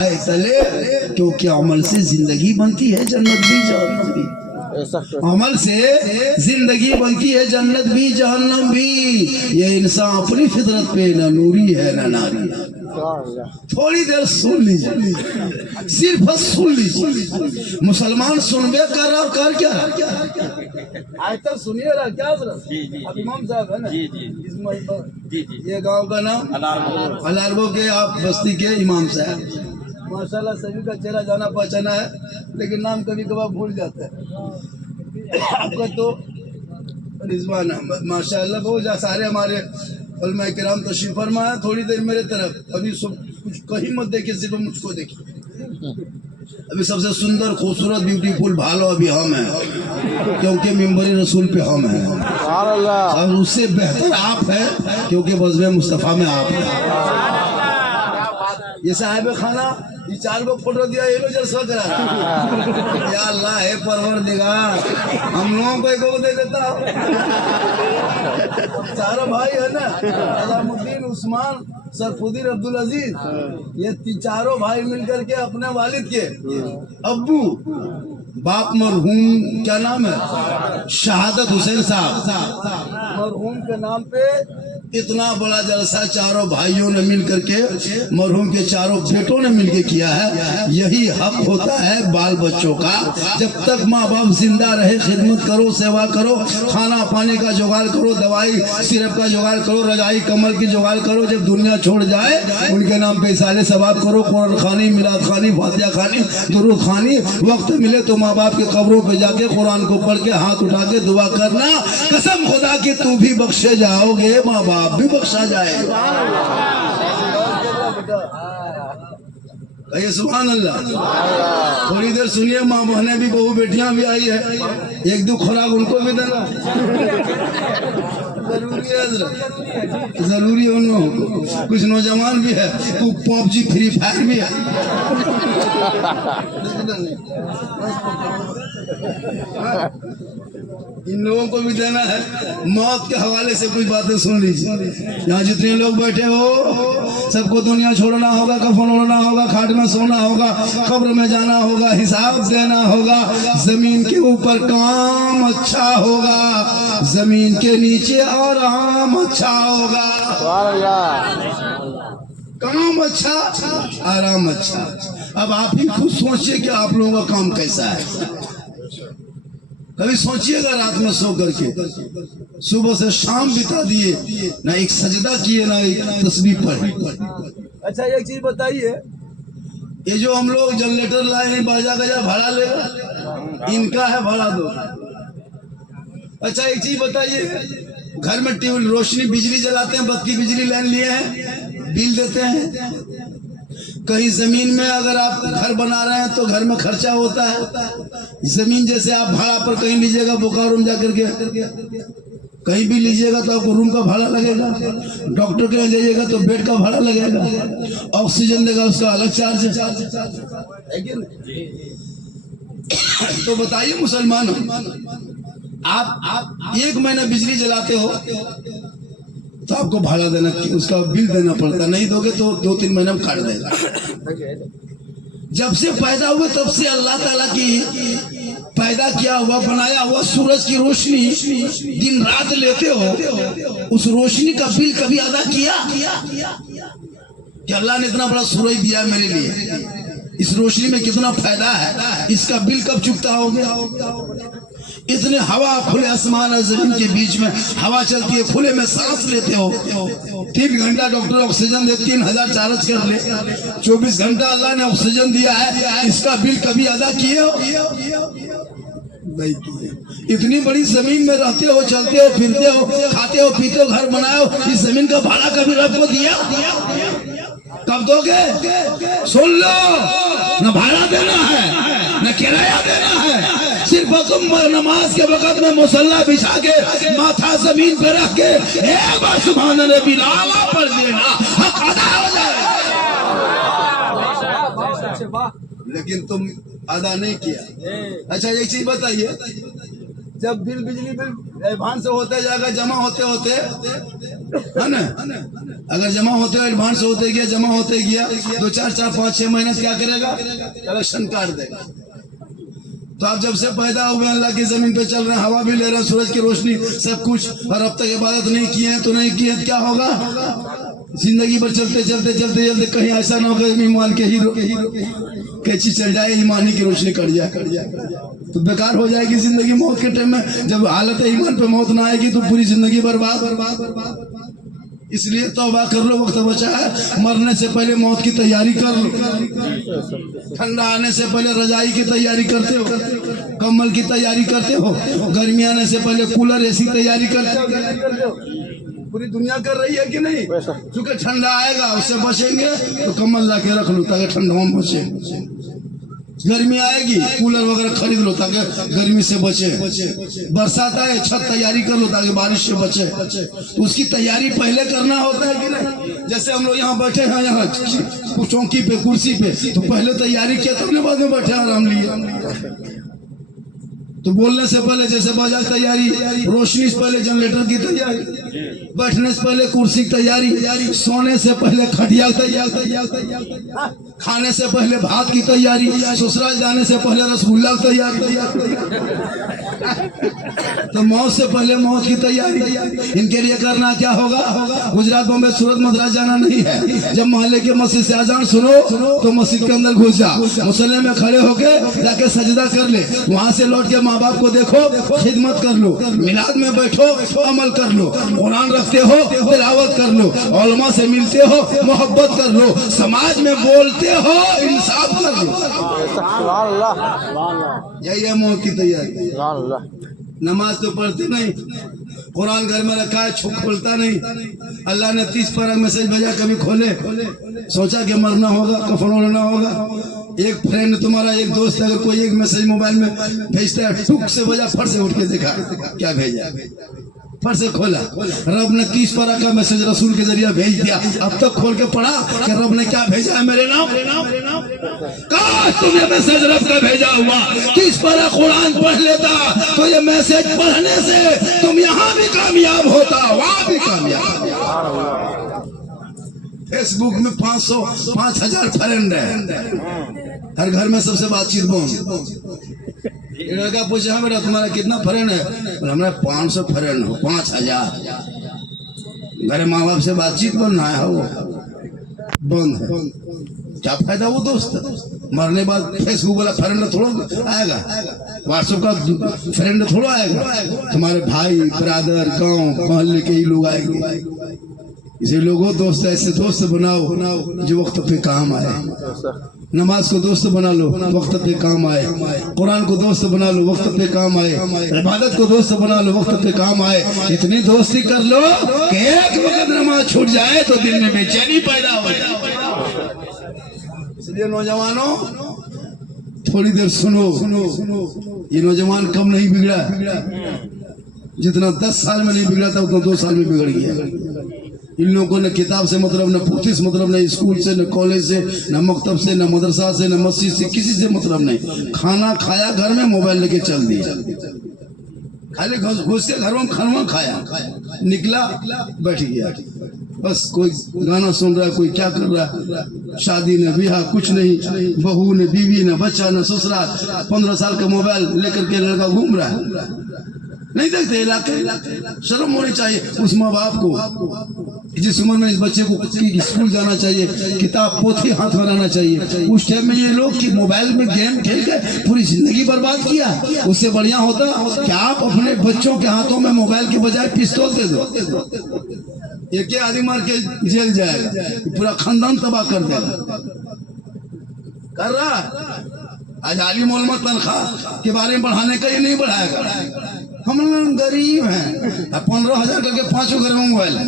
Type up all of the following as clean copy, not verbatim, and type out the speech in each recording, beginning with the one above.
तले, क्योंकि अमल से जिंदगी बनती है, जन्नत भी जहन्नम भी। अमल से जिंदगी बनती है, जन्नत भी जहन्नम भी। ये इंसान अपनी फितरत पे न नूरी है न नारी। थोड़ी देर सुन लीजिए, सिर्फ सुन लीजिए। मुसलमान सुनबे कर रहा, कर क्या आज तक सुनिए रहा क्या? अब इमाम साहब है ना, ये गांव का नाम अलारबो के, आप बस्ती के इमाम साहब। माशाल्लाह सभी का चेहरा जाना पहचाना है, लेकिन नाम कभी कभार भूल जाता है। आपका तो रिजवान अहमद माशाल्लाह, बहुत सारे हमारे उलमा किराम तशरीफ फरमा है। थोड़ी देर मेरे तरफ, अभी सब कुछ कहीं मत देखिए, सिर्फ मुझको देखिए। अभी सबसे सुंदर खूबसूरत ब्यूटीफुल भालो अभी हम हैं, क्योंकि मिंबरी रसूल पे हम हैं, और उससे बेहतर आप है, क्योंकि बज़्म मुस्तफ़ा में आप हैं। ये साहिब खाना ये 4 को फोटो दिया, ये लोग जलसा करा। या अल्लाह है परवरदिगार, हम लोगों को एक दे देता। चारों भाई है ना, अलामुद्दीन, उस्मान, सरफुद्दीन, अब्दुल अजीज, ये चारों भाई मिलकर के अपने वालिद के अब्बू, बाप मरहूम क्या नाम है, शहादत हुसैन साहब, मरहूम के नाम पे इतना बड़ा जलसा चारों भाइयों ने मिलकर के, मरहूम के चारों बेटों ने मिलकर किया है। यही हक होता है बाल बच्चों का, जब तक माँ बाप जिंदा रहे खिदमत करो, सेवा करो, खाना पानी का जुगाड़ करो, दवाई सिरप का जुगाड़ करो, रजाई कमल की जुगाड़ करो। जब दुनिया छोड़ जाए उनके नाम पे साले सवाब करो, कुरान खानी, मिलाद खानी, फातिहा खानी, दुरूद खानी। वक्त मिले तो माँ बाप के कब्रों पे जाके कुरान को पढ़ के हाथ उठा के दुआ करना, कसम खुदा की तू भी बख्शे जाओगे, माँ बाप भी बख्शा जाएगा। कहिए सुभान अल्लाह। थोड़ी देर सुनिए, माँ बहनें भी, बहू बेटियां भी आई है, एक दो खुराक उनको भी देना जरूरी है, जरूरी है उन लोगों को। कुछ नौजवान भी है, पबजी फ्री फायर भी है। इन लोगों को भी देना है। मौत के हवाले से कुछ बातें सुन लीजिए। यहाँ जितने लोग बैठे हो, सबको दुनिया छोड़ना होगा, कफन ओढ़ना होगा, खाट में सोना होगा, कब्र में जाना होगा, हिसाब देना होगा। जमीन के ऊपर काम अच्छा होगा, जमीन के नीचे आराम अच्छा होगा। काम अच्छा, आराम अच्छा। अब आप ही खुद सोचिए कि आप लोगों का काम कैसा है। कभी सोचिएगा, रात में सो करके सुबह से शाम बिता दिए, ना एक सजदा किए, ना एक तस्बीह पढ़ी। अच्छा एक चीज बताइए, ये जो हम लोग जनरेटर लाए हैं, बाजा गजा भाड़ा लेगा, इनका है, भाड़ा दो। अच्छा एक चीज बताइए, घर में ट्यूबवेल रोशनी बिजली जलाते हैं, बत्ती बिजली लाइन लिए हैं, बिल देते हैं। कहीं जमीन में अगर आप घर बना रहे हैं तो घर में खर्चा होता है। जमीन जैसे आप भाड़ा पर कहीं लीजिएगा, बोकारो में जाकर के कहीं भी लीजिएगा तो आपको रूम का भाड़ा लगेगा। डॉक्टर के यहाँ जाइएगा तो बेड का भाड़ा लगेगा, ऑक्सीजन देगा उसका अलग चार्ज है। तो बताइए मुसलमानों, आप 1 महीना बिजली जलाते हो तो आपको भाड़ा देना, उसका बिल देना पड़ता, नहीं दोगे तो 2-3 महीना में काट देगा। जब से पैदा हुए तब से अल्लाह ताला की पैदा किया हुआ, बनाया हुआ सूरज की रोशनी दिन रात लेते हो, उस रोशनी का बिल कभी अदा किया कि अल्लाह ने इतना बड़ा सूरज दिया मेरे लिए, इस रोशनी में कितना फायदा है, इसका बिल कब चुकता होगा। इतने हवा, खुले आसमान और जमीन के बीच में हवा चलती है, खुले में सांस लेते हो, 3 घंटा डॉक्टर ऑक्सीजन दे, 3000 चार्ज कर ले, 24 घंटा अल्लाह ने ऑक्सीजन दिया है, इसका बिल कभी अदा किए हो? इतनी बड़ी जमीन में रहते हो, चलते हो, फिरते हो, खाते हो, पीते हो, घर बनाए हो, इस जमीन का भाड़ा कभी रब को दिया? कब दोगे? सुन लो, न भाड़ा देना है, न किराया देना है, सिर्फ तुम नमाज के वक्त में मुसल्ला बिछा के, माथा जमीन पे रख के एक बार सुभान नबी लाला पढ़ देना, हक अदा हो जाए। लेकिन तुम अदा नहीं किया। अच्छा एक चीज बताइए, जब बिजली बिल एडवांस से होते जाएगा, जमा होते होते है ना। अगर जमा होते एडवांस होते गया, जमा होते गया 2 4 4 5 6 महीने क्या करेगा, कलेक्शन काट देगा। तो आप जब से पैदा हुए अल्लाह की जमीन पे चल रहे हैं, हवा भी ले रहे हैं, सूरज की रोशनी सब कुछ, और अब तक इबादत नहीं किए हैं तो नहीं किए, क्या होगा? जिंदगी भर चलते चलते चलते चलते कहीं ऐसा ना हो ईमान के हीरो कैची चल जाए, ईमानी की रोशनी कट जाए तो बेकार हो जाएगी जिंदगी। मौत के टाइम में जब हालत ईमान पे मौत ना आएगी तो पूरी जिंदगी बर्बाद। इसलिए तौबा कर लो, वक्त बचा है। मरने से पहले मौत की तैयारी कर लो। ठंडा आने से पहले रजाई की तैयारी करते हो, कम्बल की तैयारी करते हो। गर्मी आने से पहले कूलर एसी तैयारी करते हो। पूरी दुनिया कर रही है कि नहीं? क्योंकि ठंडा आएगा उससे बचेंगे तो कम्बल ला के रख लो ताकि ठंडा में बचे। गर्मी आएगी कूलर वगैरह खरीद लो ताकि गर्मी से बचे। बरसात आए छत तैयारी कर लो ताकि बारिश से बचे। तो उसकी तैयारी पहले करना होता है कि नहीं? जैसे हम लोग यहाँ बैठे हैं, यहाँ चौकी पे कुर्सी पे, तो पहले तैयारी किया तब ने बाद में बैठे आराम लिए। तो बोलने से पहले जैसे बाजार तैयारी, रोशनी से पहले जनरेटर की तैयारी, बैठने से पहले कुर्सी की तैयारी, सोने से पहले खटिया तैयारी, खाने से पहले भात की तैयारी, ससुराल जाने से पहले रसगुल्ला की तैयारी, तो मौत से पहले मौत की तैयारी। इनके लिए करना क्या होगा? गुजरात, बॉम्बे, सूरत, मद्रास जाना नहीं है। जब मोहल्ले के मस्जिद से अजान सुनो तो मस्जिद के अंदर घुस जा, मुसल्ले में खड़े होके जाके सजदा कर ले, वहां से लौट के माँ बाप को देखो, खिदमत कर लो, मिलाद में बैठो, अमल कर लो, कुरान रखते हो, तिलावत कर लो, उलमा से मिलते हो, मोहब्बत कर लो, समाज में बोलते हो, इंसाफ कर लो। यही है मौत की तैयारी। नमाज तो पढ़ते नहीं, कुरान घर में रखा है, छुप खोलता नहीं। अल्लाह ने 30 पारा मैसेज भेजा, कभी खोले? सोचा कि मरना होगा, कफन ओढ़ना होगा। एक फ्रेंड तुम्हारा, एक दोस्त, अगर कोई एक मैसेज मोबाइल में भेजता है, टुक से बजा, फट से उठ के देखा क्या भेजा, फट से खोला, रब ने 30 पारा का मैसेज रसूल के जरिए भेज दिया। अब तक खोल के पढ़ा कि रब ने क्या भेजा है मेरे नाम। काश तुम ये मैसेज रब का भेजा हुआ 30 पारा कुरान पढ़ लेता तो ये मैसेज पढ़ने से तुम यहाँ भी कामयाब होता, वहां भी कामयाब। फेसबुक में 500-5000 फ्रेंड है, हर घर में सबसे बातचीत बंद। लड़का पूछा बेटा तुम्हारा कितना फ्रेंड है? हमारा 500 फ्रेंड हो, 5000। मेरे माँ बाप से बातचीत बनना है, वो बंद है। क्या फायदा वो दोस्त? मरने बाद फेसबुक वाला फ्रेंड थोड़ा आएगा, व्हाट्सएप का फ्रेंड थोड़ा आएगा। तुम्हारे भाई ब्रदर गांव मोहल्ले के ही लोग आएंगे। इसे लोगों दोस्त ऐसे दोस्त बनाओ जो वक्त पे काम आए। नमाज को दोस्त बना लो, वक्त पे काम आए। कुरान को दोस्त बना लो, वक्त पे काम आए। इबादत को दोस्त बना लो, वक्त पे काम आए। इतनी दोस्ती कर लो कि एक वक्त नमाज छूट जाए तो दिल में बेचैनी पैदा हो जाए। इसलिए नौजवानों थोड़ी देर सुनो। ये नौजवान कम नहीं बिगड़ा, जितना 10 साल में नहीं बिगड़ा था उतना 2 साल में बिगड़ गया। इन लोगों ने किताब से मतलब, न पोथी से मतलब, न स्कूल से, न कॉलेज से, न मकतब से, न मदरसा से, न मस्जिद से, किसी से मतलब नहीं। खाना खाया घर में, मोबाइल लेके चल दिया, खाली घुस के घर में खाना खाया, निकला बैठ गया, बस कोई गाना सुन रहा है, कोई क्या कर रहा है। शादी न ब्याह कुछ नहीं, बहू ने बीवी न बच्चा न ससुराल। 15 साल का मोबाइल लेकर के लड़का घूम रहा है, नहीं देखते इलाके। शर्म होनी चाहिए उस माँ बाप को, जिस उम्र में इस बच्चे को स्कूल जाना चाहिए, किताब पोथी हाथ में रहना चाहिए। उस टाइम में ये लोग कि मोबाइल में गेम खेल के पूरी जिंदगी बर्बाद किया। उससे बढ़िया होता कि आप अपने बच्चों के हाथों में मोबाइल के बजाय पिस्तौल दे दो, एक आदमी मार के जेल जाएगा, पूरा खानदान तबाह कर देगा। कर रहा आज आलिम उलमा तनख्वाह के बारे में बढ़ाने का, ये नहीं बढ़ाएगा। हम लोग गरीब हैं, 15,000 करके 5 घर में मोबाइल है।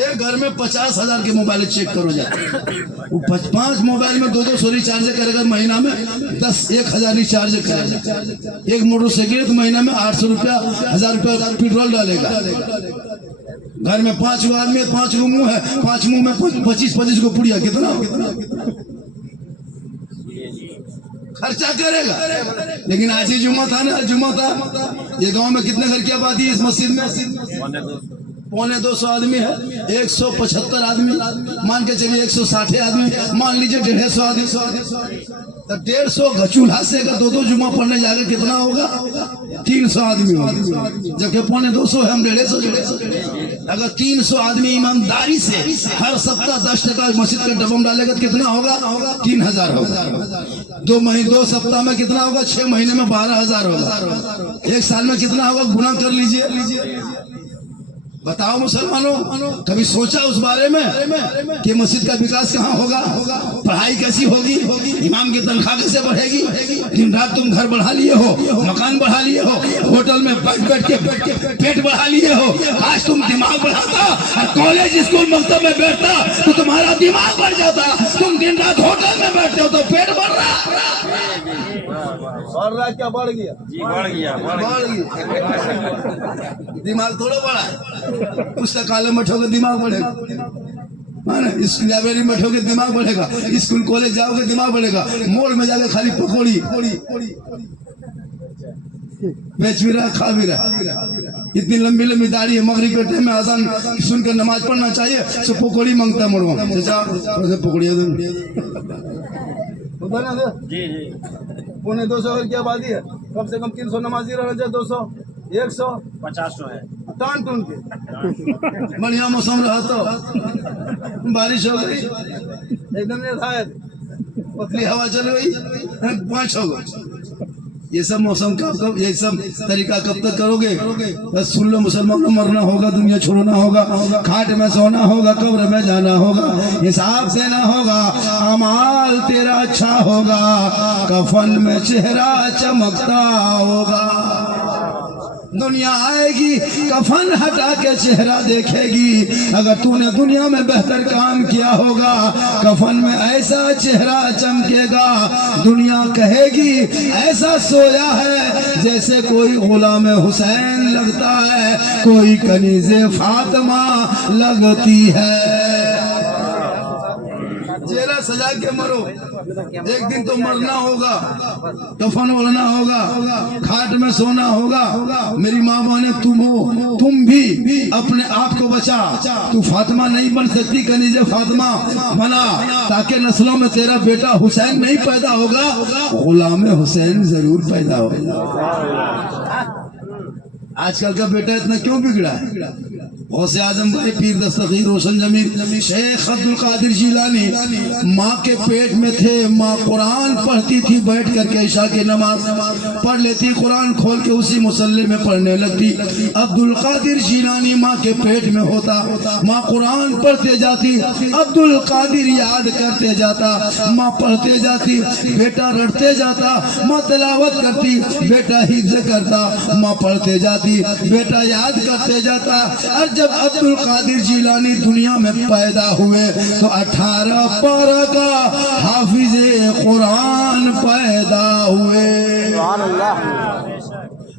एक घर में 50,000 के मोबाइल चेक करो जाए। वो 5 मोबाइल में 200 रिचार्ज करेगा महीना में, 1,000 रिचार्ज करेगा। एक मोटरसाइकिल तो महीना में 800 रुपया 1000 रुपया पेट्रोल डालेगा। घर में 5 आदमी, 5 मुंह है, 5 मुंह में 25 को पुड़िया, कितना खर्चा करेगा। लेकिन आज ही जुम्मा था ना, जुम्मा था। ये गांव में कितने घर की आबादी है इस मस्जिद में? 250 आदमी है, 175 आदमी, मान के चलिए 160 आदमी, मान लीजिए 150 आदमी, तो 150 चूल्हा से अगर 2 जुम्मा पढ़ने जाकर कितना होगा? 300 आदमी होगा, जबकि 250 है, हम 150। अगर 300 आदमी ईमानदारी से हर सप्ताह 10% मस्जिद का डबम डालेगा तो कितना होगा? 3000 होगा। 2 सप्ताह में कितना होगा? 6 महीने में 12000 होगा। 1 साल में कितना होगा? गुना कर लीजिए। बताओ मुसलमानों, कभी सोचा उस बारे में कि मस्जिद का विकास कहाँ होगा? पढ़ाई कैसी होगी? इमाम की तनख्वाह कैसे बढ़ेगी? दिन रात तुम घर बढ़ा लिए हो, मकान बढ़ा लिए हो, होटल में बैठ के पेट बढ़ा लिए हो। आज तुम दिमाग बढ़ाता और कॉलेज स्कूल मकतब में बैठता तो तुम्हारा दिमाग बढ़ जाता। तुम दिन रात होटल में बैठते हो तो पेट बढ़ रहा क्या? बढ़ गया जी, बढ़ गया। दिमाग थोड़ा बड़ा है। पुस्तकालय में ठोके दिमाग बढ़ेगा, इस लाइब्रेरी में ठोके दिमाग बढ़ेगा, स्कूल कॉलेज जाओगे दिमाग बढ़ेगा, मॉल में जाके खाली पकौड़ी बेच भी रहा, खा भी रहा। इतनी लंबी लंबी दाढ़ी है, मगरिब के टाइम में आसान सुनकर नमाज पढ़ना चाहिए, सो पकौड़ी मांगता है मुर्गा। पकौड़िया जी जी, 250 की आबादी है, कम से कम 300 नमाजी रहना चाहिए। 200 150 है, टान टून के बढ़िया मौसम रहा तो बारिश हो गई, एकदम पतली हवा चल गई, 5 हो गई। ये सब मौसम कब ये सब तरीका कब तक करोगे? बस सुन लो मुसलमानों, मरना होगा, दुनिया छोड़ना होगा, खाट में सोना होगा, कब्र में जाना होगा, हिसाब देना होगा, अमाल तेरा अच्छा होगा, कफन में चेहरा चमकता होगा। दुनिया आएगी, कफन हटा के चेहरा देखेगी। अगर तूने दुनिया में बेहतर काम किया होगा, कफन में ऐसा चेहरा चमकेगा, दुनिया कहेगी ऐसा सोया है जैसे कोई गुलाम हुसैन लगता है, कोई कनीज़े फातिमा लगती है। चेहरा सजा के मरो, एक दिन तो मरना होगा, कफन ओढ़ना होगा, खाट में सोना होगा। मेरी माँ बहने तुम हो, तुम भी अपने आप को बचा। तू फातिमा नहीं बन सकती, कनीज़े फातिमा बना, ताकि नस्लों में तेरा बेटा हुसैन नहीं पैदा होगा, गुलाम हुसैन जरूर पैदा होगा। आजकल का बेटा इतना क्यों बिगड़ा है? गौसे आजम भाई, पीर दस्तगीर रोशन जमीर, शेख अब्दुल कादिर जिलानी माँ के पेट में थे। माँ कुरान पढ़ती थी, बैठ करके ईशा की नमाज पढ़ लेती, कुरान खोल के उसी मुसल्ले में पढ़ने लगती। अब्दुल कादिर जिलानी माँ के पेट में होता, माँ कुरान पढ़ते जाती, अब्दुल कादिर याद करते जाता, माँ पढ़ते जाती, बेटा रटते जाता, माँ तिलावत करती, बेटा हिफ्ज़ करता, माँ पढ़ते जाती, बेटा याद करते जाता। और जब अब्दुल कादिर जिलानी दुनिया में पैदा हुए तो 18 पारा का हाफिज़े कुरान पैदा हुए।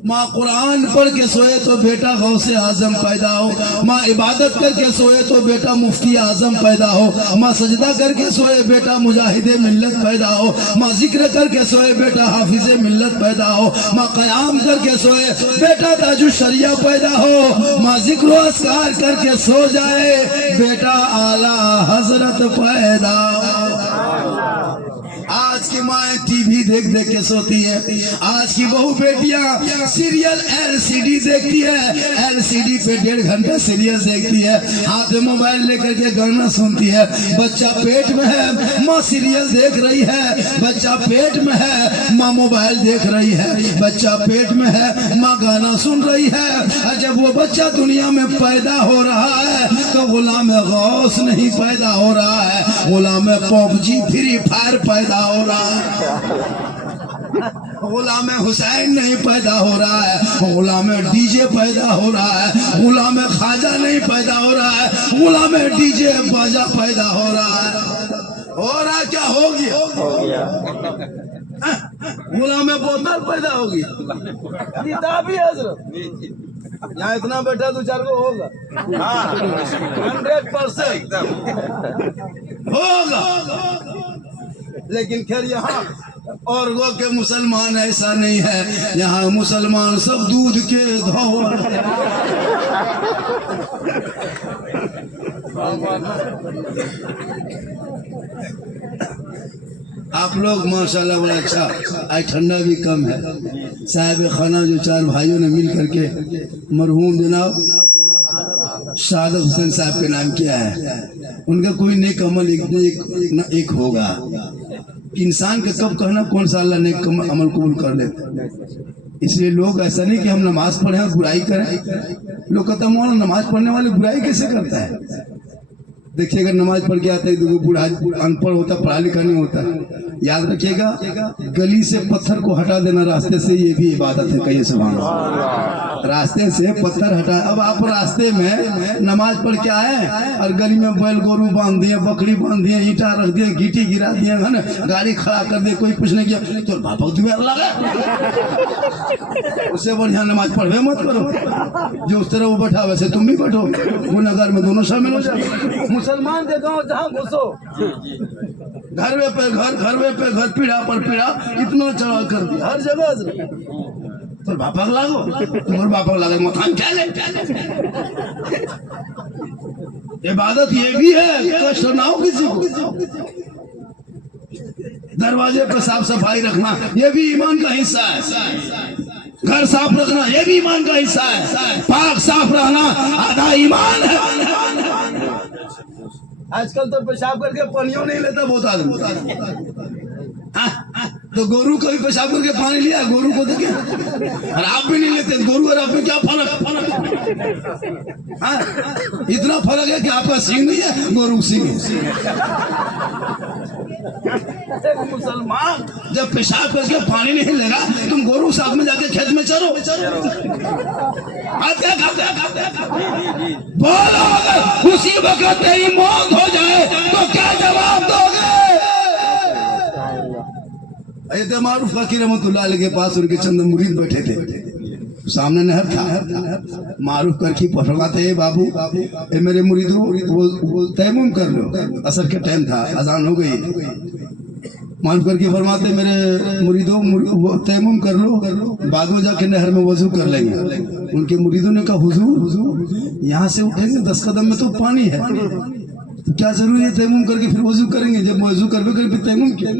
माँ कुरान पढ़ के सोए तो बेटा गौसे आजम पैदा हो, माँ इबादत करके सोए तो बेटा मुफ्ती आजम पैदा हो, माँ सजदा करके सोए बेटा मुजाहिदे मिल्लत पैदा हो, माँ जिक्र करके सोए बेटा हाफिज़े मिल्लत पैदा हो, माँ क़याम करके सोए बेटा ताजुश शरिया पैदा हो, माँ जिक्र अस्कार करके सो जाए बेटा आला हजरत पैदा हो। आज की माएँ टीवी देख देख के सोती है, आज की बहू बेटियां सीरियल LCD देखती है, LCD पे 1.5 घंटा सीरियल देखती है, हाथ में मोबाइल लेकर के गाना सुनती है। बच्चा पेट में है, माँ सीरियल देख रही है, बच्चा पेट में है, माँ मोबाइल देख रही है, बच्चा पेट में है, माँ गाना सुन रही है। और जब वो बच्चा दुनिया में पैदा हो रहा है तो गुलाम गौस नहीं पैदा हो रहा है, गुलाम PUBG फ्री फायर पैदा हो रहा है, गुलाम हुसैन नहीं पैदा हो रहा है, गुलाम DJ पैदा हो रहा है, गुलाम ख्वाजा नहीं पैदा हो रहा है, गुलाम DJ बाजा पैदा हो रहा है। हो रहा क्या? हो गया गुलाम बोतल पैदा होगी। किताबी हजरत यहाँ इतना बैठा 2-4 को होगा, 100% होगा। लेकिन खैर यहाँ और वो के मुसलमान ऐसा नहीं है, यहाँ मुसलमान सब दूध के धोवर। आप लोग माशाल्लाह बड़ा अच्छा, आज ठंडा भी कम है। साहिब खाना जो चार भाइयों ने मिल करके मरहूम जनाब सादत हुसैन साहब के नाम किया है, उनका कोई नेक अमल एक होगा। इंसान का कब कहना कौन सा अल्लाह नेक अमल कबूल कर लेते। इसलिए लोग ऐसा नहीं कि हम नमाज पढ़े और बुराई करें। लोग कहता मौलाना नमाज पढ़ने वाले बुराई कैसे करता है। देखिएगा नमाज पढ़ के आता है तो बूढ़ा अनपढ़ होता, पढ़ा लिखा नहीं होता। याद रखिएगा, गली से पत्थर को हटा देना रास्ते से, ये भी इबादत है। कहिए सुभान अल्लाह। रास्ते से पत्थर हटा, अब आप रास्ते में नमाज पढ़ के आए और गली में बैल गोरू बांध दिए, बकरी बांध दिए, ईंटा रख दिए, गीटी गिरा दिए, है ना, गाड़ी खड़ा कर दिए, कोई पूछने किया तो बाबा तुम्हें लगा। उससे बढ़िया नमाज पढ़वे मत करो। जो उस तरह वो बैठा वैसे तुम भी बैठो, गुनहगार में दोनों शामिल हो जाओ। मुसलमान के गाँव जहाँ घुसो, घरवे पे घर, पीढ़ा पर पीढ़ा इतना चढ़ा कर दिया हर जगह। तो बापा लागो, तुम्हारे बापा लगे मकान क्या ले। इबादत ये भी है, कष्ट ना हो किसी को। दरवाजे पर साफ सफाई रखना ये भी ईमान का हिस्सा है। घर साफ रखना ये भी ईमान का हिस्सा है। पाक साफ रहना आधा ईमान है। आजकल तो पेशाब करके पानियों नहीं लेता बहुत आदमी। तो गोरू को भी पेशाब करके पानी लिया, गोरू को देखे और आप भी नहीं लेते। गोरू और आप में क्या फर्क। इतना फर्क है कि आपका सिंह नहीं है, गोरू सिंह है। मुसलमान जब पेशाब करके पानी नहीं लेगा, तुम गोरू साथ में जाके खेत में चरो। बोलो अगर उसी वक्त तेरी मौत हो जाए तो क्या जवाब दोगे। मारूफ फकीर रहमतुल्लाह अलैह के पास उनके चंद मुरीद बैठे थे, सामने नहर था। मारूफ करके फरमाते बाबू ए मेरे मुरीदों वो तयम्मुम कर लो, असर के टाइम था, अजान हो गई। मारूफ करके फरमाते मेरे मुरीदों तयम्मुम कर लो, बाद में जाके नहर में वजू कर लेंगे। उनके मुरीदों ने कहा हुजूर यहाँ से उठेंगे 10 कदम में तो पानी है, तो क्या जरूरी है तयम्मुम करके फिर वजू करेंगे। जब वजू करके फिर तयम्मुम किया।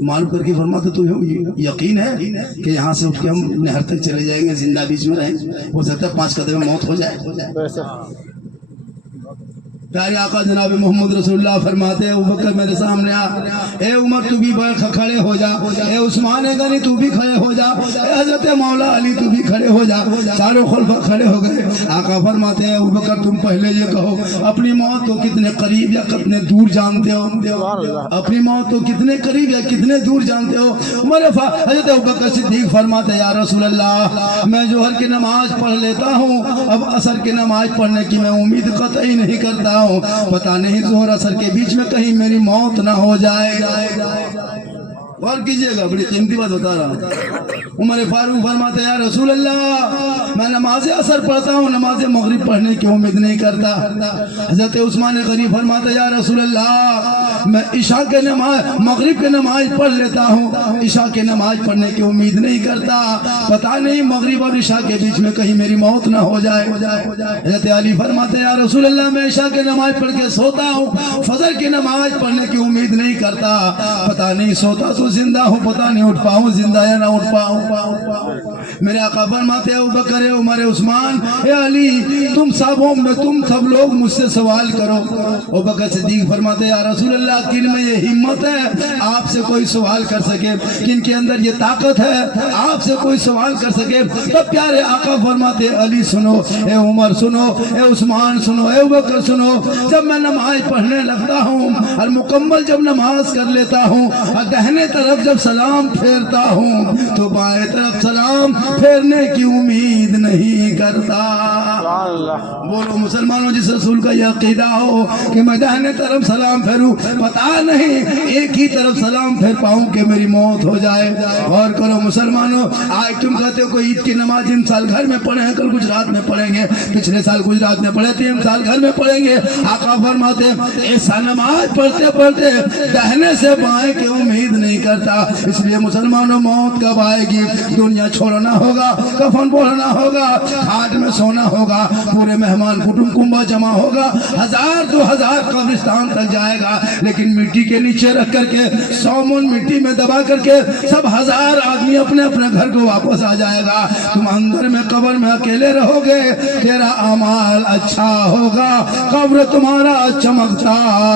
मालूम करके फरमाते तुम्हें यकीन है कि यहाँ से उठ के हम नहर तक चले जाएंगे, जिंदा बीच में रहेंगे, हो सकता है 5 कदम में मौत हो जाए। प्यारे आका जनाब मोहम्मद रसूलुल्लाह फरमाते हैं अबू बकर मेरे सामने आ, ए उमर तू भी खड़े हो जा, ए उस्मान गनी तू भी खड़े हो जा, ए हजरत मौला अली तू भी खड़े हो जा। चारों खुलफा खड़े हो गए। आका फरमाते हैं अबू बकर तुम पहले ये कहो अपनी मौत को कितने करीब या कितने दूर जानते हो। अपनी मौत को कितने करीब या कितने दूर जानते हो। हजरत अबू बकर सिद्दीक फरमाते या रसूल अल्लाह मैं जोहर की नमाज पढ़ लेता हूँ, अब असर की नमाज पढ़ने की मैं उम्मीद कतई नहीं करता, पता नहीं जोहर असर के बीच में कहीं मेरी मौत ना हो जाए। और कीजिएगा, बड़ी कीमती बात बता रहा हूँ। उमर फारूक फरमाते यार रसूल अल्लाह मैं नमाज असर पढ़ता हूँ, नमाज मगरिब पढ़ने की उम्मीद नहीं करता। हजरत उस्मान गनी फरमाते यार रसूल अल्लाह मैं इशा के नमाज मगरिब के नमाज पढ़ लेता हूँ, इशा के नमाज पढ़ने की उम्मीद नहीं करता, पता नहीं मगरिब और इशा के बीच में कहीं मेरी मौत ना हो जाए। हजरत अली फरमाते यार रसूल अल्लाह मैं इशा के नमाज पढ़ के सोता हूँ, फजर की नमाज पढ़ने की उम्मीद नहीं करता, पता नहीं सोता तो जिंदा हूँ, पता नहीं उठ पाऊँ जिंदा या ना उठ पाऊँ। मेरे आका फरमाते अबू बकर उमर उस्मान ए अली तुम सब लोग मुझसे सवाल करो। अबू बकर सिद्दीक फरमाते या रसूल अल्लाह किन में ये हिम्मत है आपसे कोई सवाल कर सके, किन के अंदर ये ताकत है आपसे कोई सवाल कर सके। तब प्यारे आका फरमाते अली सुनो, ए उमर सुनो, ए उस्मान सुनो, ए अबू बकर सुनो, जब मैं नमाज पढ़ने लगता हूँ और मुकम्मल जब नमाज कर लेता हूँ और दाहिने तरफ जब सलाम फेरता हूँ तो बाएं तरफ सलाम फेरने की उम्मीद नहीं करता। बोलो मुसलमानों जिस रसूल का यह अकीदा हो कि मैं दाहिने तरफ सलाम फेरूं, पता नहीं एक ही तरफ सलाम फेर पाऊं कि मेरी मौत हो जाए। और करो मुसलमानों, आज तुम कहते हो कोई ईद की नमाज इन साल घर में पढ़े हैं, कल गुजरात में पढ़ेंगे, पिछले साल गुजरात में पढ़े, 3 साल घर में पढ़ेंगे। आका फरमाते ऐसा नमाज पढ़ते पढ़ते दाहिने से बाएं की उम्मीद नहीं करता। इसलिए मुसलमानों, मौत कब आएगी? दुनिया छोड़ना होगा, कफन बोलना होगा, खाट में सोना होगा, पूरे मेहमान कुटुंब कुंभा जमा होगा, 1000-2000 कब्रिस्तान तक जाएगा, लेकिन मिट्टी के नीचे रख करके 100 मन मिट्टी में दबा करके सब 1000 आदमी अपने अपने घर को वापस आ जाएगा। तुम अंदर में कब्र में अकेले रहोगे, तेरा अमाल अच्छा होगा, कब्र तुम्हारा चमकता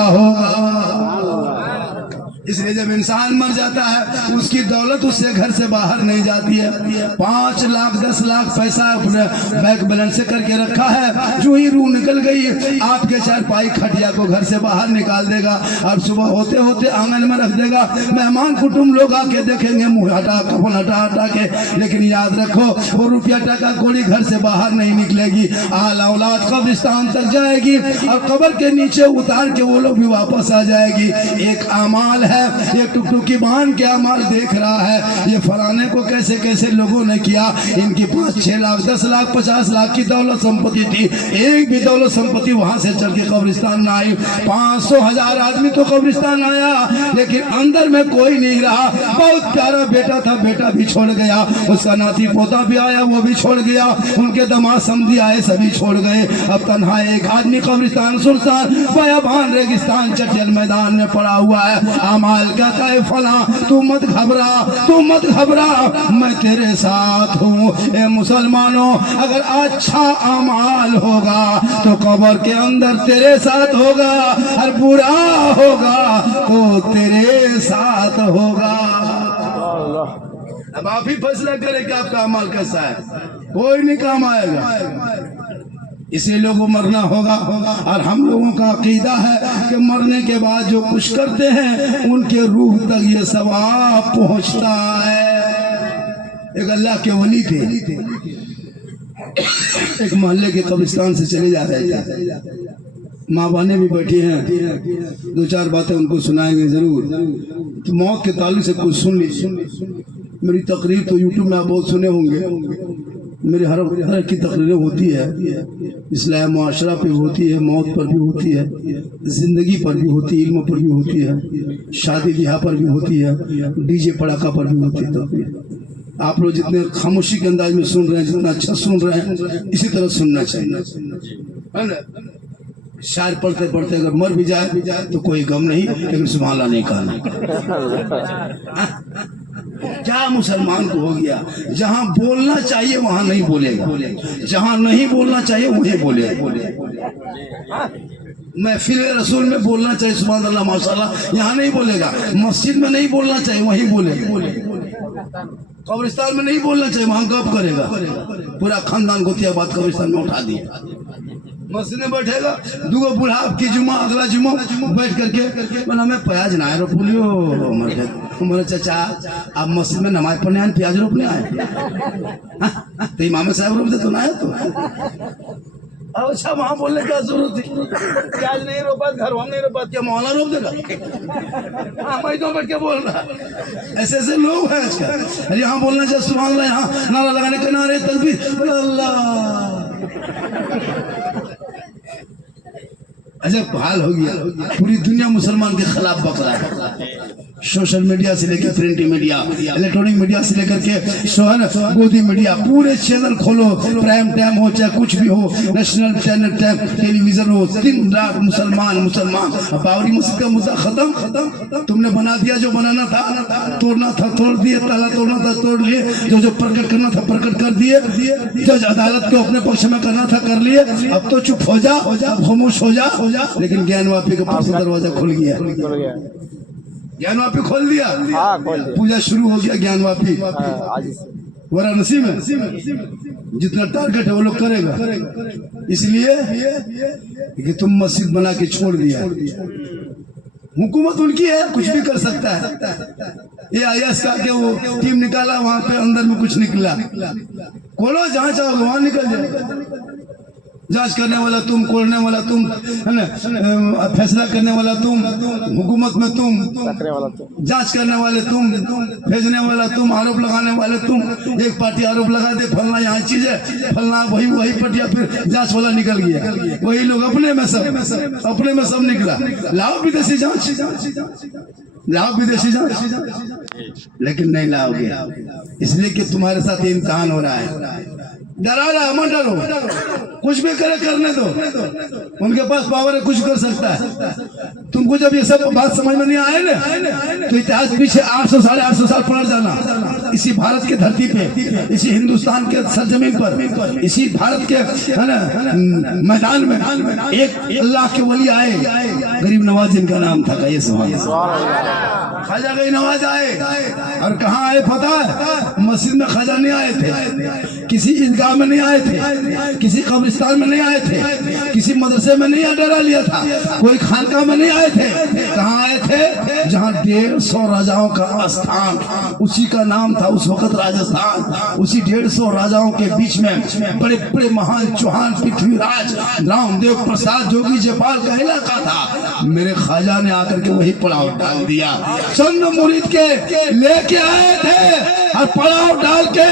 होगा। इसलिए जब इंसान मर जाता है उसकी दौलत उससे घर से बाहर नहीं जाती है। 5 लाख 10 लाख पैसा अपने बैंक बैलेंस से करके रखा है, जो ही रूह निकल गई आपके चारपाई खटिया को घर से बाहर निकाल देगा और सुबह होते होते आंगन में रख देगा। मेहमान कुटुंब लोग आके देखेंगे मुंह हटा कफन हटा हटा के, लेकिन याद रखो वो रुपया टका कोड़ी घर से बाहर नहीं निकलेगी। आल औलाद कब्रिस्तान तक जाएगी और कब्र के नीचे उतार के वो लोग भी वापस आ जाएगी। एक अमाल है, ये टुकटुकी बांध के अमाल देख रहा है, ये फलाने को कैसे कैसे लोगों ने किया। इनकी 5-6 लाख 10 लाख 50 लाख की दौलत संपत्ति थी, एक भी दौलत संपत्ति वहां से चल के कब्रिस्तान ना आई। 500,000 आदमी तो कब्रिस्तान आया, लेकिन अंदर में कोई नहीं रहा। बहुत प्यारा बेटा था, बेटा भी छोड़ गया, उसका नाती पोता भी आया, वो भी छोड़ गया, उनके दामाद समधी आए, सभी छोड़ गए। अब तन्हा एक आदमी कब्रिस्तान सुनसान बयाबान रेगिस्तान चटियल मैदान में पड़ा हुआ है। अमाल कहता है फला तू मत घबरा, तू मत घबरा, मैं तेरे साथ हूँ। ए मुसलमानों, अगर अच्छा अमाल होगा तो कब्र के अंदर तेरे साथ होगा, और बुरा होगा तो तेरे साथ होगा। अब आप ही फैसला करें कि आपका अमाल कैसा है, कोई नहीं काम आएगा। इसी लोगों मरना होगा, और हम लोगों का अकीदा है कि मरने के बाद जो कुछ करते हैं उनके रूह तक ये सवाब पहुंचता है। एक अल्लाह के वली थे, एक मोहल्ले के कब्रिस्तान से चले जा रहे थे। माँ बहने भी बैठी हैं, 2-4 बातें उनको सुनाएंगे जरूर। तो मौत के ताल्लुक से कुछ सुन लीजिए। मेरी तकरीर तो यूट्यूब में आप बहुत सुने होंगे, मेरी हर की तकरीरें होती है, इस्लाम मुआशरा पे होती है, मौत पर भी होती है, ज़िंदगी पर भी होती है, इल्म पर भी होती है, शादी ब्याह पर भी होती है, डीजे पड़ाका पर भी होती है। तो आप लोग जितने खामोशी के अंदाज में सुन रहे हैं, जितना अच्छा सुन रहे हैं, इसी तरह सुनना चाहिए। शायर पढ़ते पढ़ते अगर मर भी जाए तो कोई गम नहीं, लेकिन सुभान अल्लाह नहीं कहना। क्या मुसलमान को हो गया, जहाँ बोलना चाहिए वहाँ नहीं बोलेगा, जहाँ नहीं बोलना चाहिए वहीं बोलेगा। महफिल रसूल में बोलना चाहिए सुभान अल्लाह माशाअल्लाह, यहाँ नहीं बोलेगा। मस्जिद में नहीं बोलना चाहिए, वहीं बोलेगा। कब्रिस्तान में नहीं बोलना चाहिए, वहाँ गप करेगा। पूरा खानदान गोतिया बात कब्रिस्तान में उठा दिया। मस्जिद में बैठेगा, दूगो बूढ़ा की जुमा अगला जुमा बैठ करके बोला मैं प्याज ना रोपलियो। मेरे चाचा आप मस्जिद में नमाज पढ़ने आए, प्याज रोपने आए? तो इमाम साहब रोप दे तो ना है तो। अच्छा वहाँ बोलने क्या जरूरत थी? प्याज नहीं रोपा, घर हम नहीं रोपा, क्या मौला रोप देगा? हाँ मैं तो बैठ के बोल रहा। ऐसे ऐसे लोग हैं आजकल। अरे यहाँ बोलना चाहिए सुभान अल्लाह, यहाँ नारा लगाने के नारे तकबीर बोला अल्लाह। अजब हाल हो गया, पूरी दुनिया मुसलमान के खिलाफ बक रहा है। सोशल मीडिया से लेकर प्रिंट मीडिया, इलेक्ट्रॉनिक मीडिया से लेकर के सोहर गोदी मीडिया, पूरे चैनल खोलो, प्राइम टाइम हो चाहे कुछ भी हो, नेशनल चैनल टाइम टेलीविजन हो, दिन रात मुसलमान मुसलमान। बाबरी मस्जिद का मुद्दा खत्म, तुमने बना दिया, जो बनाना था तोड़ना था तोड़ दिए, ताला तोड़ना था तोड़ लिए, जो प्रकट करना था प्रकट कर दिए, जज अदालत को अपने पक्ष में करना था कर लिए। अब तो चुप हो जा, खामोश हो जा। लेकिन ज्ञान वापी का पास दरवाजा खुल गया, ज्ञान वापी खोल दिया, पूजा शुरू हो गया ज्ञान वापी वाराणसी में। जितना टारगेट है वो लोग करेगा, इसलिए कि तुम मस्जिद बना के छोड़ दिया। हुकूमत उनकी है, कुछ भी कर सकता है। ये आईएएस का के वो टीम निकाला, वहां पे अंदर में कुछ निकला, खोलो जहाँ चाहो वहां निकल जाए। जांच करने वाला तुम, खोलने वाला तुम, है ना, फैसला करने वाला तुम, हुकूमत में तुम, जांच करने वाले तुम, भेजने वाला तुम, आरोप लगाने वाले तुम। एक पार्टी आरोप लगा दे फलना यहाँ चीज है, फलना वही पटिया, फिर जांच वाला निकल गया। वही लोग अपने में सब निकला। लाओ विदेशी जांच। लाओ विदेशी जान, लेकिन नहीं लाओगे, इसलिए कि तुम्हारे साथ इम्तिहान हो रहा है। डरा रहा, मत डरो, कुछ भी करे करने दो, उनके पास पावर है, कुछ कर सकता है। तुमको जब ये सब बात समझ में नहीं आए ना, तो इतिहास पीछे 800 साढ़े 800 साल पलट जाना। इसी भारत के धरती पे, इसी हिंदुस्तान के सरजमीन पर, इसी भारत के है ना मैदान में एक अल्लाह के वली आए, गरीब नवाज जिनका नाम था। ये ख्वाजा गरीब नवाज आए, और कहाँ आए पता है? मस्जिद में ख्वाजा नहीं आए थे, किसी ईदगाह में नहीं आए थे, किसी कब्रिस्तान में नहीं आए थे, किसी मदरसे में नहीं डेरा लिया था, कोई खानका में नहीं आए थे। कहाँ आए थे? जहाँ 150 राजाओं का स्थान, उसी का नाम था उस वक्त राजस्थान। उसी 150 राजाओं के बीच में बड़े बड़े महान चौहान, पृथ्वीराज, रामदेव प्रसाद, जोगी जयपाल का इलाका था। मेरे ख्वाजा ने आकर के वही पड़ाव डाल दिया। चंद मुरीद के लेके आए थे, और पड़ाव डाल के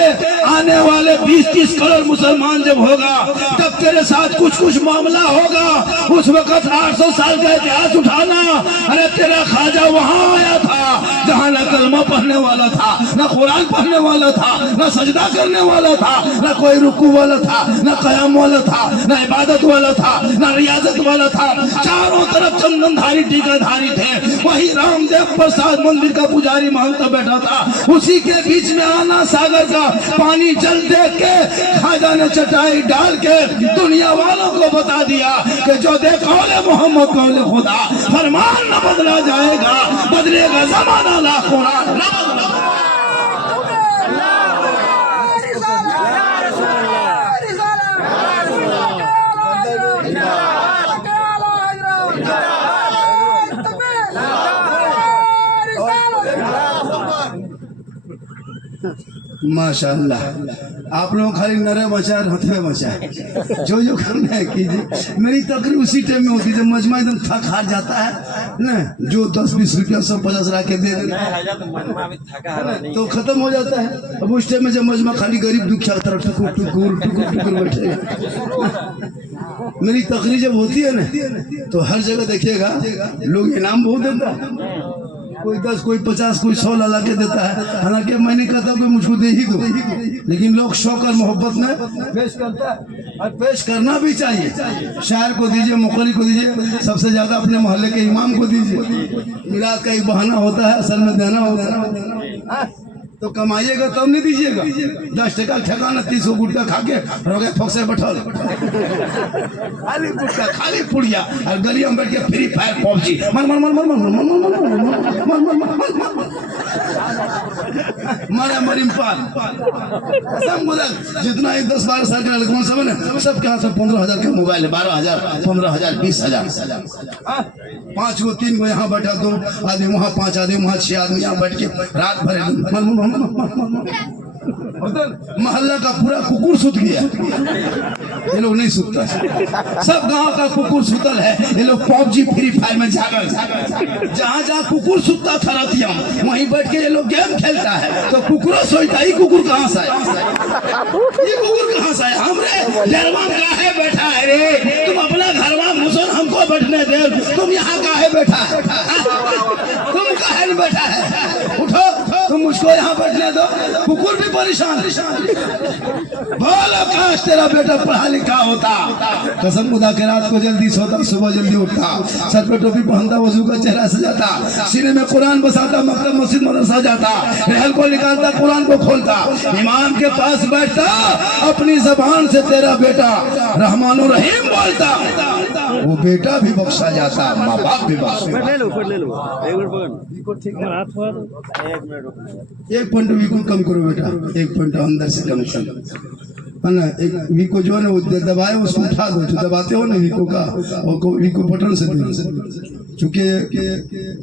आने वाले 20-30 करोड़ मुसलमान जब होगा, तब तेरे साथ कुछ कुछ मामला होगा। उस वक्त 800 साल का इतिहास उठाना। अरे तेरा ख्वाजा वहां आया था जहां न कलमा पढ़ने वाला था, न कुरान पढ़ने वाला था, न सजदा करने वाला था, न कोई रुकू वाला था, न कयाम वाला था, न इबादत वाला था, न रियाजत वाला था। चारों तरफ चंदनधारी टीकाधारी थे। वही रामदेव प्रसाद मंदिर का पुजारी महंत बैठा था। उसी के बीच में आना सागर का पानी जल देख के ख्वाजा ने चटाई डाल के दुनिया वालों को बता दिया कि जो दे कौले मोहम्मद कौले खुदा, फरमान न बदला जाएगा, बदलेगा जमाना ला कुरान न बदला। माशाअल्लाह, आप लोग खाली नरे बचा हथवे बचा, जो जो करना है कीजिए। मेरी तकरीर उसी टाइम में होती है जब मजमा एकदम थक हार जाता है ना, जो 10-20 रुपया 150 ला के दे देना तो खत्म हो जाता है। अब उस टाइम में जब मजमा खाली गरीब दुखिया की तरफ टुकुर टुकुर टुकुर टुकुर बैठे। मेरी तकरीर जब होती है ना, तो हर जगह देखिएगा लोग इनाम बहुत देता है, कोई 10, कोई 50, कोई 100 ला के देता है। हालांकि मैं नहीं कहता कोई मुझको दे ही दो, लेकिन लोग शौक और मोहब्बत में पेश करता है, और पेश करना भी चाहिए। शायर को दीजिए, मुकर्री को दीजिए, सबसे ज्यादा अपने मोहल्ले के इमाम को दीजिए। मिलाद का एक बहाना होता है, असल में देना होता है। तो कमाइएगा तब नहीं दीजिएगा। 10 टका ठेकाना 30 गुटका खा के हो गया फोक से बैठल, खाली गुटका खाली पुड़िया, और गलियों में बैठ के फ्री फायर पबजी मर मर मर मर मर मर मर मर मर मारा मरिम पाल सब मुदल। जितना ही 10-12 साल के लड़कों सब है, सबके हाथ में 15,000 का मोबाइल है, 12,000, 15,000, 20,000। 5 गो 3 गो यहाँ बैठा, 2 आदमी वहाँ, 5 आदमी वहाँ, 6 आदमी यहाँ बैठ के रात भर मोहल्ला का पूरा कुकुर सुत गया। ये लोग नहीं सुतता, सब गांव का कुकुर सुतल है। ये लोग पबजी फ्री फायर में जागल, जहाँ जहाँ कुकुर सुतता था रतिया, वहीं बैठ के ये लोग गेम खेलता है। तो कुकुर सोचता है कुकुर कहाँ से आया, ये कुकुर कहाँ से आया, हमरे डरवा काहे बैठा है रे, तुम अपना घरवा मुसन हमको बैठने दे, तुम यहाँ काहे बैठा है, तुम काहे बैठा है, उठो तुम मुझको यहाँ बैठने दो। कुकुर भी परेशान, बोलो काश तेरा बेटा पढ़ा लिखा होता, कसम खुदा के रात को जल्दी सोता, सुबह जल्दी उठता, सर पे टोपी पहनता, वजू का चेहरा सजाता, सीने में कुरान बसाता, मकतब मस्जिद मदरसा जाता, रहल को निकालता, कुरान को खोलता, इमाम के पास बैठता, अपनी जबान से तेरा बेटा रहमानुर रहीम बोलता, वो बेटा भी बख्शा जाता, माँ बाप भी बख्शा। एक पॉइंट वीको कम करो बेटा, 1 पॉइंट अंदर से कम करो, है ना। एक वीको जो है ना वो दबाए, उसको उठा दो, जो दबाते हो ना वीको का, और वीको बटन से दो। चूंकि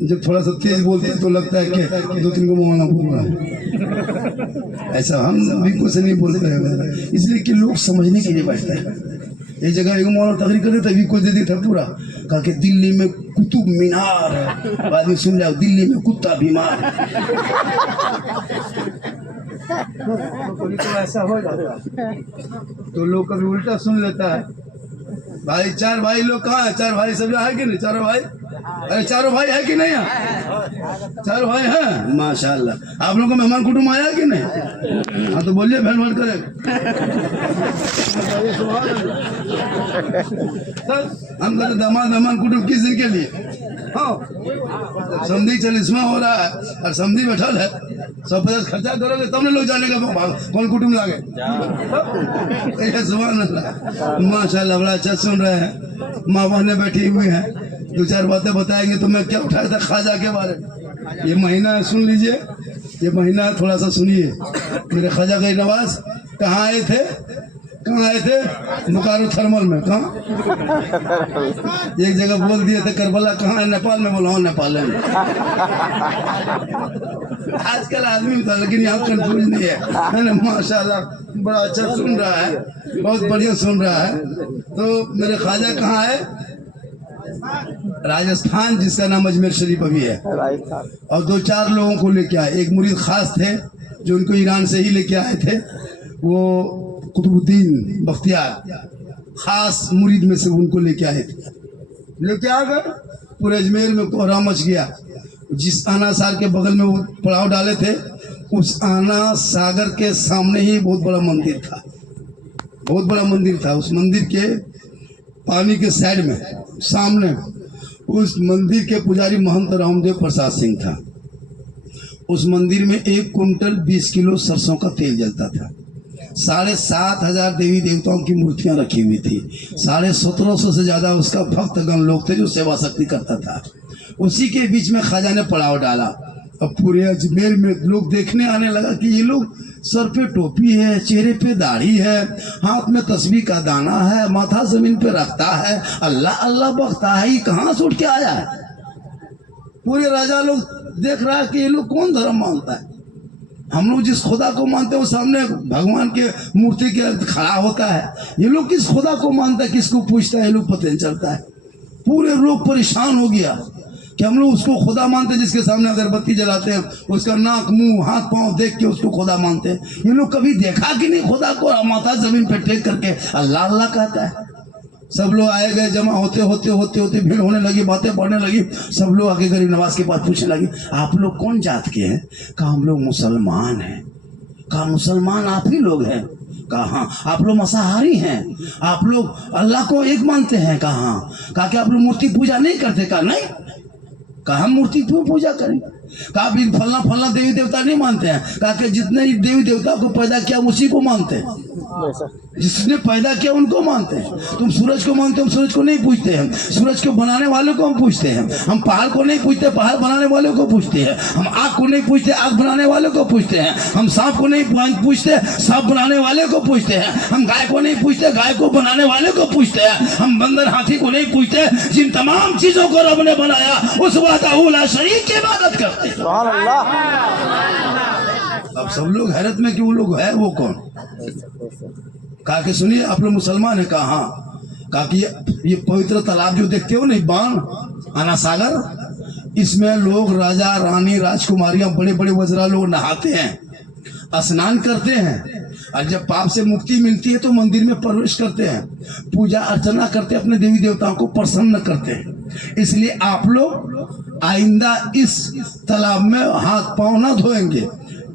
जब थोड़ा सा तेज बोलते हैं तो लगता है कि 2-3 को मौलाना बोल रहा है, ऐसा हम वीको से नहीं बोलते हैं, इसलिए कि लोग समझने के लिए बैठते हैं। एक जगह एक मौलाना तकरीर कर देता, वीको दे देता पूरा, कहा कि दिल्ली में कुतुब मीनार है, बाद में सुन जाओ दिल्ली में कुत्ता बीमार है। तो ऐसा हो जाता है, तो लोग कभी उल्टा सुन लेता है। भाई 4 भाई लोग कहाँ है, 4 भाई सब है कि नहीं, 4 भाई अरे चारों भाई है कि नहीं है? चारों भाई हैं माशाल्लाह। आप लोगों को मेहमान कुटुंब आया कि नहीं? हाँ तो बोलिए भेंट भेंट करे। हम कहते दामाद मेहमान कुटुंब किस दिन के लिए? हाँ समझी 40वां हो रहा है और समझी बैठल है। 150 खर्चा करोगे तब ना लोग जाने का कौन कुटुंब लागे। सुभान अल्लाह माशाल्लाह बड़ा अच्छा सुन रहे हैं। माँ बहने बैठी हुई हैं, दो चार बातें बताएंगे। तो मैं क्या उठाया था ख्वाजा के बारे में। ये महीना सुन लीजिए, ये महीना थोड़ा सा सुनिए। मेरे ख्वाजा गई नवाज कहाँ आए थे? कहाँ आए थे? बोकारो थर्मल में। कहाँ? एक जगह बोल दिए थे करबला कहाँ है? नेपाल में। बोला नेपाल में। आजकल आदमी था लेकिन यहाँ कंफ्यूज नहीं है ना। माशाल्लाह बड़ा अच्छा सुन रहा है, बहुत बढ़िया सुन रहा है। तो मेरे ख्वाजा कहाँ है? राजस्थान, जिसका नाम अजमेर शरीफ अभी है। और दो चार लोगों को लेके आए। एक मुरीद खास थे जो उनको ईरान से ही लेके आए थे, वो कुतुबुद्दीन बख्तियार खास मुरीद में से उनको लेके आए थे। लेके आ गए, पूरे अजमेर में कोहरा मच गया। जिस आना सागर के बगल में वो पड़ाव डाले थे, उस आना सागर के सामने ही बहुत बड़ा मंदिर था। बहुत बड़ा मंदिर था। उस मंदिर के पानी के साइड में सामने उस मंदिर के पुजारी महंत रामदेव प्रसाद सिंह था। उस मंदिर में 1 कुंटल 20 किलो सरसों का तेल जलता था। 7,500 देवी देवताओं की मूर्तियां रखी हुई थी। 1750 से ज्यादा उसका भक्तगण लोग थे जो सेवा शक्ति करता था। उसी के बीच में ख्वाजा ने पड़ाव डाला। अब पूरे अजमेर में लोग देखने आने लगा कि ये लोग सर पे टोपी है, चेहरे पे दाढ़ी है, हाथ में तस्बीह का दाना है, माथा जमीन पे रखता है, अल्लाह अल्लाह बकता है। ये कहाँ से उठ के आया है? पूरे राजा लोग देख रहा है कि ये लोग कौन धर्म मानता है। हम लोग जिस खुदा को मानते हैं वो सामने भगवान के मूर्ति के खड़ा होता है। ये लोग किस खुदा को मानता है, किसको पूछता है, ये लोग पता नहीं चलता है। पूरे लोग परेशान हो गया कि हम लोग उसको खुदा मानते हैं जिसके सामने अगरबत्ती जलाते हैं, उसका नाक मुंह हाथ पांव देख के उसको खुदा मानते हैं। ये लोग कभी देखा कि नहीं खुदा को? माथा जमीन पे टेक करके अल्लाह अल्लाह कहता है। सब लोग आए गए, जमा होते होते होते होते भीड़ होने लगी, बातें बढ़ने लगी। सब लोग आके गरीब नवाज के पास पूछने लगे, आप लोग कौन जात के हैं? कहा हम लोग मुसलमान हैं। कहा मुसलमान आप ही लोग हैं? कहा हाँ। आप लोग मांसाहारी हैं? आप लोग अल्लाह को एक मानते हैं? कहा हाँ। कहा कि आप लोग मूर्ति पूजा नहीं करते? कहा नहीं। कहा हम मूर्ति क्यों पूजा करें? कहा भी फलना फलना देवी देवता नहीं मानते हैं। कहा कि जितने देवी देवता को पैदा किया उसी को मानते हैं, जिसने पैदा किया उनको मानते हैं। तुम सूरज को मानते हो, हम सूरज को नहीं पूछते हैं। सूरज को बनाने वालों को हम पूछते हैं। हम पहाड़ को नहीं पूछते, पहाड़ बनाने वालों को पूछते हैं। हम आग को नहीं पूछते, आग बनाने वालों को पूछते हैं। हम सांप को नहीं पूछते, सांप बनाने वाले को पूछते हैं। हम गाय को नहीं पूछते, गाय को बनाने वाले को पूछते हैं। हम बंदर हाथी को नहीं पूछते, जिन तमाम चीजों को रब ने बनाया उस वाला शरीक की इबादत करते हैं। अब सब लोग हैरत में कि वो लोग है वो कौन? कहा कि सुनिए आप लोग मुसलमान है? कहा हाँ। कहा कि ये पवित्र तालाब जो देखते हो नहीं, बाण आना सागर, इसमें लोग राजा रानी राजकुमारियां बड़े बड़े वजरा लोग नहाते हैं, स्नान करते हैं, और जब पाप से मुक्ति मिलती है तो मंदिर में प्रवेश करते हैं, पूजा अर्चना करते हैं, अपने देवी देवताओं को प्रसन्न करते हैं। इसलिए आप लोग आइंदा इस तालाब में हाथ पांव ना धोएंगे,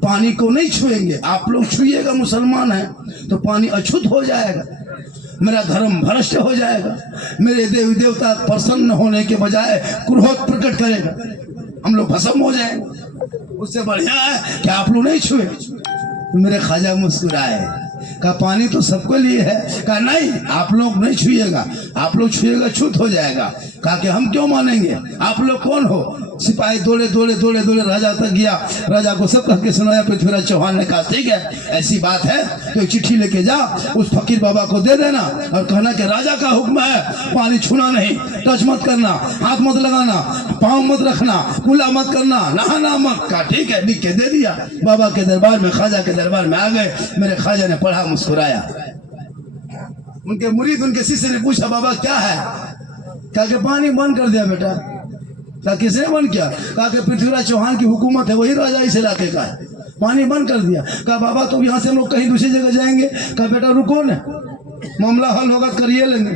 पानी को नहीं छुएंगे। आप लोग छुएगा मुसलमान है तो पानी अछूत हो जाएगा, मेरा धर्म भ्रष्ट हो जाएगा, मेरे देवी देवता प्रसन्न होने के बजाय क्रोध प्रकट करेगा, हम लोग भस्म हो जाएंगे। उससे बढ़िया है कि आप लोग नहीं छुए। मेरे ख्वाजा मुस्कुराए, कहा पानी तो सबके लिए है। कहा नहीं, आप लोग नहीं छुएगा, आप लोग छुएगा छूत हो जाएगा। कहा कि हम क्यों मानेंगे? आप लोग कौन हो? सिपाही दौड़े दौड़े दौड़े दौड़े राजा तक गया। राजा को सब कह के सुनाया। पृथ्वीराज चौहान ने कहा ठीक है, ऐसी बात है तो चिट्ठी लेके जा, उस फकीर बाबा को दे देना और कहना कि राजा का हुक्म है, पानी छूना नहीं, टच मत करना, हाथ मत लगाना, पाँव मत रखना, कुल्ला मत करना, नहाना मत। कहा ठीक है, लिख के दे दिया। बाबा के दरबार में, ख्वाजा के दरबार में आ गए। मेरे ख्वाजा ने पढ़ा, मुस्कुराया। उनके मुरीद, उनके शिष्य ने पूछा बाबा क्या है? कहा कि पानी बंद कर दिया बेटा। कहा किसने बंद किया? कहा कि पृथ्वीराज चौहान की हुकूमत है, वही राजा इस इलाके का है, पानी बंद कर दिया। कहा बाबा तो यहाँ से हम लोग कहीं दूसरी जगह जाएंगे। कहा बेटा रुको न, मामला हल होगा करिए लेंगे,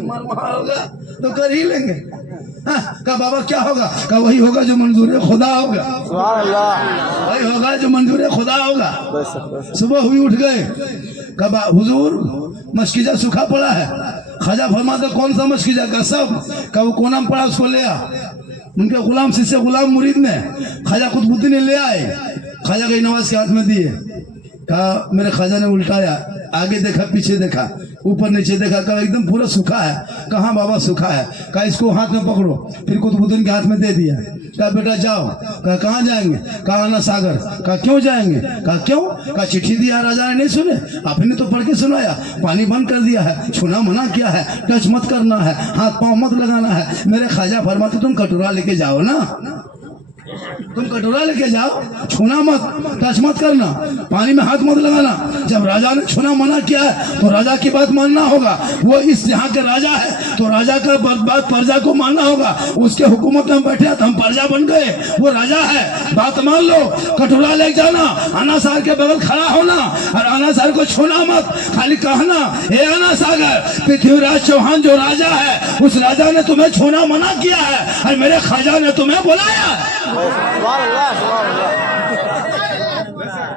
मामला होगा तो कर ही लेंगे। हाँ, कहा बाबा क्या होगा? कहा वही होगा जो मंजूर खुदा होगा, वही होगा जो मंजूर खुदा होगा। सुबह हुई उठ गए, कहा हुजूर मस्किजा सूखा पड़ा है। ख्वाजा फरमाते कौन सा मस्किजा? का सब। कहा वो कोना में पड़ा उसको ले आ। उनके गुलाम शिष्य गुलाम मुरीद ने ख्वाजा कुतुबुद्दीन ने ले आए, ख्वाजा के नवाज के हाथ में दिए। कहा मेरे ख्वाजा ने उल्टाया, आगे देखा पीछे देखा ऊपर नीचे देखा, कहा एकदम पूरा सूखा है। कहाँ बाबा सूखा है? कहा इसको हाथ में पकड़ो। फिर कुतुबुद्दीन के हाथ में दे दिया। कहा बेटा जाओ। कहा कहाँ जाएंगे? कहा आना सागर। कहा क्यों जाएंगे? कहा क्यों? कहा चिट्ठी दिया राजा ने, नहीं सुने? आपने तो पढ़ के सुनाया, पानी बंद कर दिया है, छूना मना किया है, टच मत करना है, हाथ पाँव मत लगाना है। मेरे ख्वाजा फरमाते तुम कटोरा लेके जाओ ना, तुम कटोरा लेके जाओ, छूना मत, टच मत करना, पानी में हाथ मत लगाना। जब राजा ने छूना मना किया है तो राजा की बात मानना होगा। वो इस यहाँ के राजा है तो राजा का बात प्रजा को मानना होगा। उसके हुकूमत में बैठे तो हम प्रजा बन गए, वो राजा है, बात मान लो। कटोरा लेके जाना, आना सागर के बगल खड़ा होना और आना सागर को छूना मत, खाली कहना हे आना सागर पृथ्वीराज चौहान जो राजा है उस राजा ने तुम्हें छूना मना किया है और मेरे ख्वाजा ने तुम्हें बुलाया है।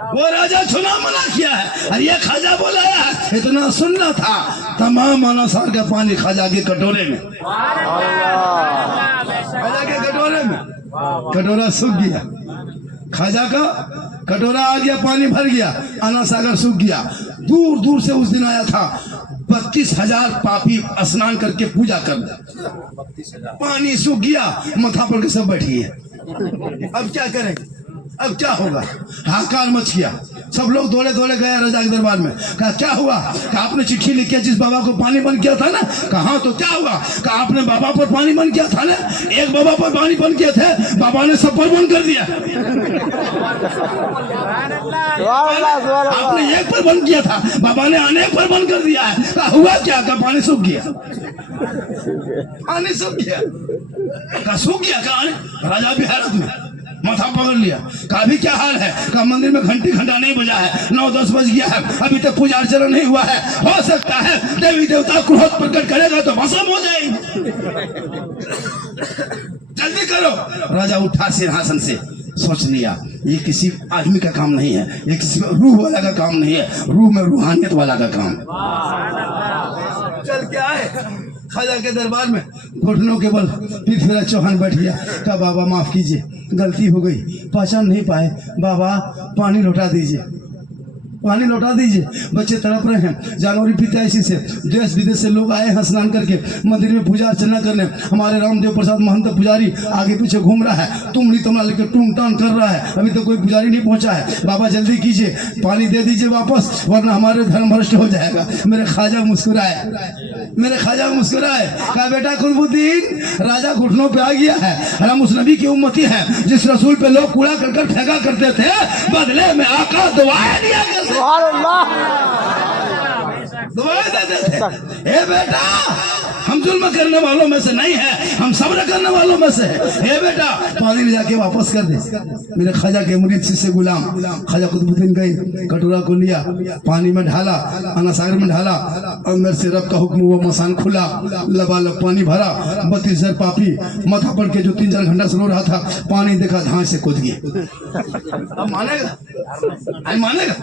वो राजा छूना मना किया है और ये ख्वाजा बुलाया है। इतना सुनना था, तमाम अनासार का पानी ख्वाजा के कटोरे में, ख्वाजा के कटोरे में। कटोरा सूख गया, ख्वाजा का कटोरा आ गया, पानी भर गया, आना सागर सूख गया। दूर दूर से उस दिन आया था 32,000 पापी स्नान करके पूजा कर, पानी सूख गया, माथा पर के सब बैठी है। अब क्या करेंगे? अब क्या होगा? हाहाकार मच गया, सब लोग दौड़े दौड़े गए राजा के दरबार में। कहा क्या हुआ? कहा आपने चिट्ठी लिख के जिस बाबा को पानी बंद किया था ना। कहा तो क्या हुआ? कहा आपने बाबा पर पानी बंद किया था ना, एक बाबा पर पानी बंद किए थे, बाबा ने सब पर बंद कर दिया। आपने एक पर बंद किया था, बाबा ने अनेक पर बंद कर दिया है। कहा हुआ क्या? कहा पानी सूख गया, पानी सूख गया। कहा सूख गया? कहा राजा भी हैरत में, माथा पकड़ लिया। कहा अभी क्या हाल है? कहा मंदिर में घंटी घंटा नहीं बजा है, 9-10 बज गया है, अभी तक पूजा अर्चना नहीं हुआ है, हो सकता है देवी देवता क्रोध प्रकट करेगा तो भस्म हो जाएगी, जल्दी करो। राजा उठा सिंहासन से, सोच लिया ये किसी आदमी का काम नहीं है, ये किसी रूह वाला का काम नहीं है, रूह में रूहानियत वाला का काम। चल के आए ख्वाजा के दरबार में, घुटनों के बल पृथ्वीराज चौहान बैठ गया। कहा बाबा माफ कीजिए, गलती हो गई, पहचान नहीं पाए, बाबा पानी लौटा दीजिए, पानी लौटा दीजिए। बच्चे तड़प रहे हैं, जनवरी 85 से देश विदेश से लोग आए हैं स्नान करके मंदिर में पूजा अर्चना करने। हमारे रामदेव प्रसाद महंत पुजारी आगे पीछे घूम रहा है, तुमरी तुमरा लेकर टूम टान कर रहा है, अभी तो कोई पुजारी नहीं पहुंचा है। बाबा जल्दी कीजिए, पानी दे दीजिए वापस, वरना हमारे धर्म भ्रष्ट हो जाएगा। मेरे ख्वाजा मुस्कुराए, मेरे ख्वाजा मुस्कुराए। कहा बेटा कुतुबुद्दीन, राजा घुटनों पे आ गया है, हम उस नबी की उम्मती है जिस रसूल पे लोग कूड़ा करकर फेंका करते थे, बदले में आका दुआएं दिया करते, दुआएं देते थे। ए बेटा हम जुल्म करने वालों में से नहीं है, हम सब्र करने वालों में से है। हे बेटा पानी ले जाके वापस कर दे। मेरे ख्वाजा के मुरीद शिष्य गुलाम ख्वाजा कुतुबुद्दीन गए, कटोरा को लिया, पानी में ढाला, आना सागर में ढाला, अंदर से रब का हुक्म हुआ, मसान खुला, लबालब पानी भरा, 32,000 पापी माथा पड़ के जो 3-4 घंटा से रो रहा था, पानी देखा धान से कूद गए। अब मानेगा? नहीं मानेगा?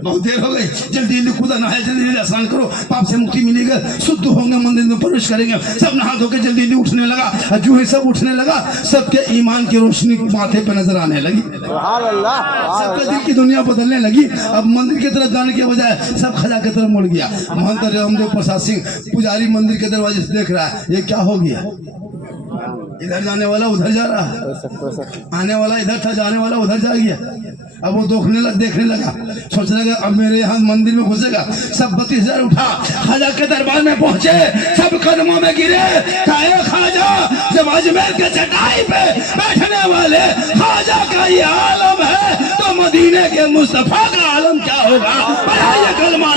बहुत देर हो गई, जल्दी जल्दी कूदा, नहाया, जल्दी जल्दी स्नान करो, पाप से मुक्ति मिलेगा, शुद्ध होंगे, मंदिर में प्रवेश करेंगे। सब नहा धो के जल्दी जल्दी उठने लगा, जो है सब उठने लगा, सबके ईमान की रोशनी माथे पे नजर आने लगी, सबके दिल की दुनिया बदलने लगी। अब मंदिर की तरफ जाने के बजाय सब ख्वाजा की तरफ मुड़ गया। महंत रामदेव प्रसाद सिंह पुजारी मंदिर के दरवाजे से देख रहा है, ये क्या हो गया? इधर जाने वाला उधर जा रहा है, आने वाला इधर था, जाने वाला उधर जा गया। अब वो देखने लगा, सोचने लगा अब मेरे यहाँ मंदिर में घुसेगा। सब 32,000 उठा, ख्वाजा के दरबार में पहुंचे, सब कदमों में गिरे। कहा ख्वाजा, जब अजमेर के चटाई पे बैठने वाले ख्वाजा का ये आलम है तो मदीने के मुस्तफा का आलम क्या होगा? पढ़ाइए कलमा